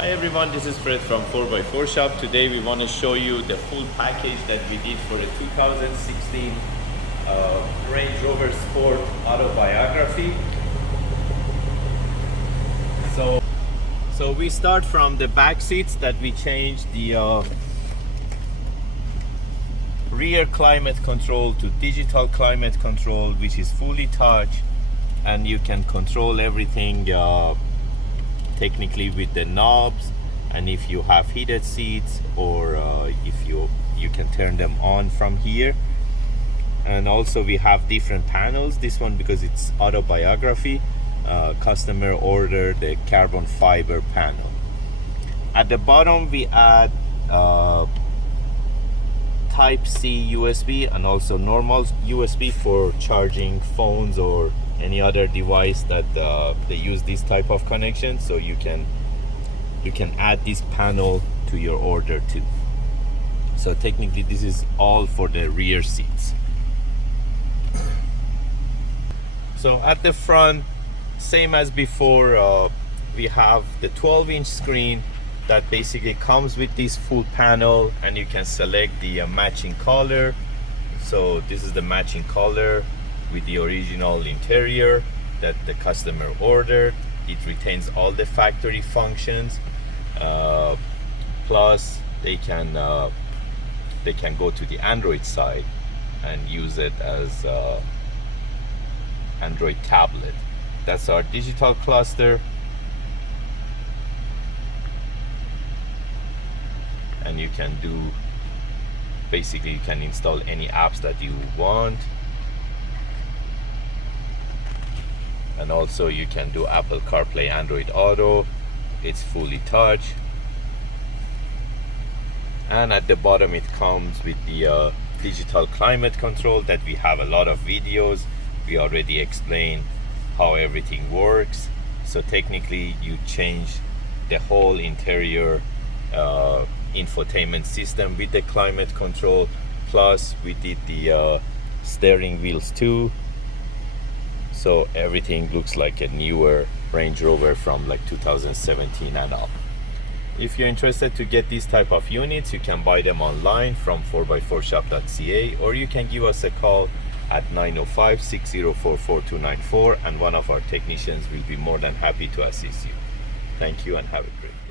Hi everyone, this is Fred from 4x4Shop. Today we want to show you the full package that we did for the 2016 Range Rover Sport autobiography. So we start from the back seats that we changed the rear climate control to digital climate control, which is fully touch, and you can control everything technically with the knobs. And if you have heated seats, or if you can turn them on from here. And also we have different panels. This one, because it's autobiography, customer ordered the carbon fiber panel. At the bottom we add Type C USB and also normal USB for charging phones or any other device that they use this type of connection. So you can add this panel to your order too. So technically this is all for the rear seats. So at the front, same as before, we have the 12-inch screen that basically comes with this full panel, and you can select the matching color. So this is the matching color with the original interior that the customer ordered. It retains all the factory functions, plus they can go to the Android side and use it as Android tablet. That's our digital cluster, and you can you can install any apps that you want. And also you can do Apple CarPlay, Android Auto. It's fully touch. And at the bottom it comes with the digital climate control that we have a lot of videos. We already explained how everything works. So technically you change the whole interior infotainment system with the climate control. Plus we did the steering wheels too. So everything looks like a newer Range Rover from like 2017 and up. If you're interested to get these type of units, you can buy them online from 4x4Shop.ca, or you can give us a call at 905-604-4294, and one of our technicians will be more than happy to assist you. Thank you and have a great day.